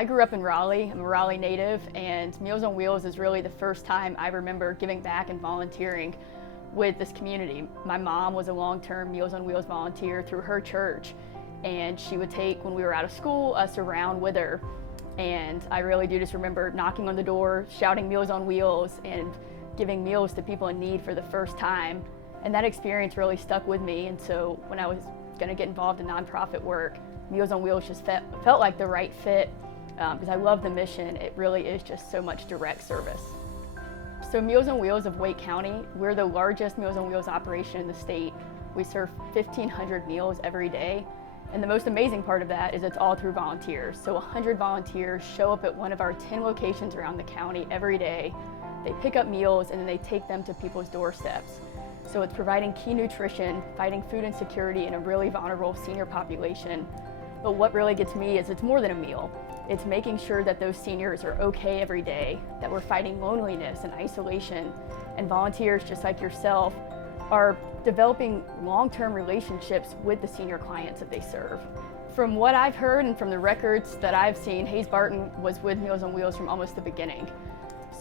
I grew up in Raleigh. I'm a Raleigh native, and Meals on Wheels is really the first time I remember giving back and volunteering with this community. My mom was a long-term Meals on Wheels volunteer through her church, and she would take, when we were out of school, us around with her. And I really do just remember knocking on the door, shouting Meals on Wheels, and giving meals to people in need for the first time. And that experience really stuck with me, and so when I was going to get involved in nonprofit work, Meals on Wheels just felt like the right fit because I love the mission. It really is just so much direct service. So Meals on Wheels of Wake County, we're the largest Meals on Wheels operation in the state. We serve 1,500 meals every day. And the most amazing part of that is it's all through volunteers. So 100 volunteers show up at one of our 10 locations around the county every day. They pick up meals and then they take them to people's doorsteps. So it's providing key nutrition, fighting food insecurity in a really vulnerable senior population. But what really gets me is it's more than a meal. It's making sure that those seniors are okay every day, that we're fighting loneliness and isolation, and volunteers just like yourself are developing long-term relationships with the senior clients that they serve. From what I've heard and from the records that I've seen, Hayes Barton was with Meals on Wheels from almost the beginning.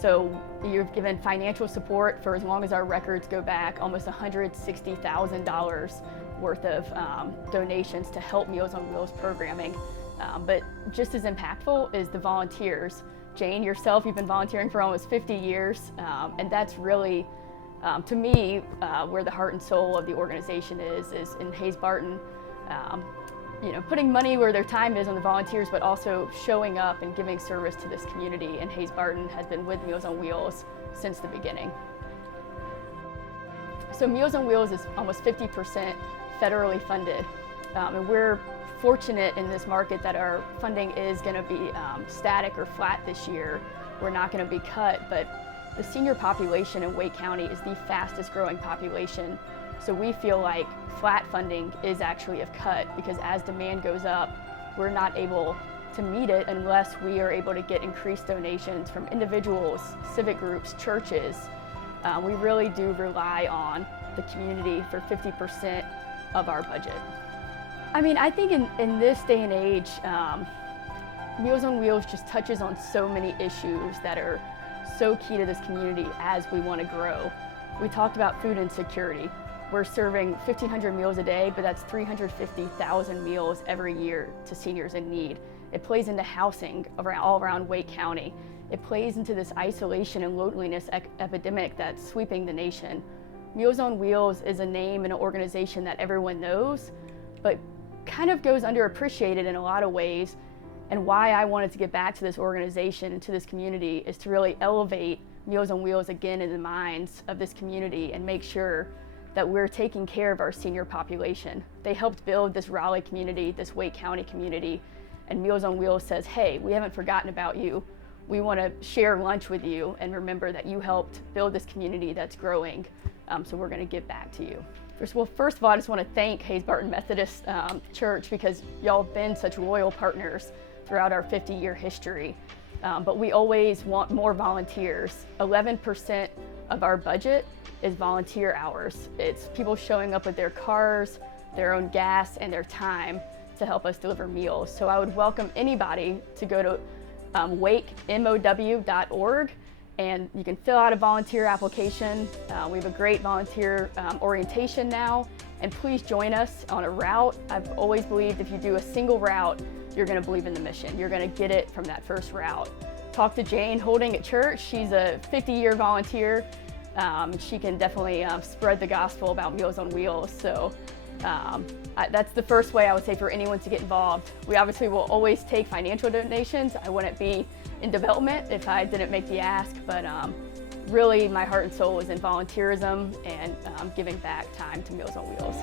So you've given financial support for as long as our records go back, almost $160,000 worth of donations to help Meals on Wheels programming. But just as impactful is the volunteers. Jane, yourself, you've been volunteering for almost 50 years, and that's really, to me, where the heart and soul of the organization is in Hayes Barton. Putting money where their time is on the volunteers, but also showing up and giving service to this community. And Hayes Barton has been with Meals on Wheels since the beginning. So Meals on Wheels is almost 50% federally funded. And we're fortunate in this market that our funding is going to be static or flat this year. We're not going to be cut, but the senior population in Wake County is the fastest growing population. So we feel like flat funding is actually a cut because as demand goes up, we're not able to meet it unless we are able to get increased donations from individuals, civic groups, churches. We really do rely on the community for 50% of our budget. I mean, I think in this day and age, Meals on Wheels just touches on so many issues that are so key to this community as we want to grow. We talked about food insecurity. We're serving 1,500 meals a day, but that's 350,000 meals every year to seniors in need. It plays into housing all around Wake County. It plays into this isolation and loneliness epidemic that's sweeping the nation. Meals on Wheels is a name and an organization that everyone knows, but kind of goes underappreciated in a lot of ways. And why I wanted to get back to this organization and to this community is to really elevate Meals on Wheels again in the minds of this community and make sure that we're taking care of our senior population. They helped build this Raleigh community, this Wake County community, and Meals on Wheels says, hey, we haven't forgotten about you. We want to share lunch with you and remember that you helped build this community that's growing, so we're going to give back to you. First of all, I just want to thank Hayes Barton Methodist Church because y'all have been such loyal partners throughout our 50-year history. But we always want more volunteers. 11% of our budget is volunteer hours. It's people showing up with their cars, their own gas, and their time to help us deliver meals. So I would welcome anybody to go to wakemow.org and you can fill out a volunteer application. We have a great volunteer orientation now, and please join us on a route. I've always believed if you do a single route, you're gonna believe in the mission. You're gonna get it from that first route. Talk to Jane Holding at church. She's a 50-year volunteer. She can definitely spread the gospel about Meals on Wheels. So that's the first way I would say for anyone to get involved. We obviously will always take financial donations. I wouldn't be in development if I didn't make the ask, but really my heart and soul is in volunteerism and giving back time to Meals on Wheels.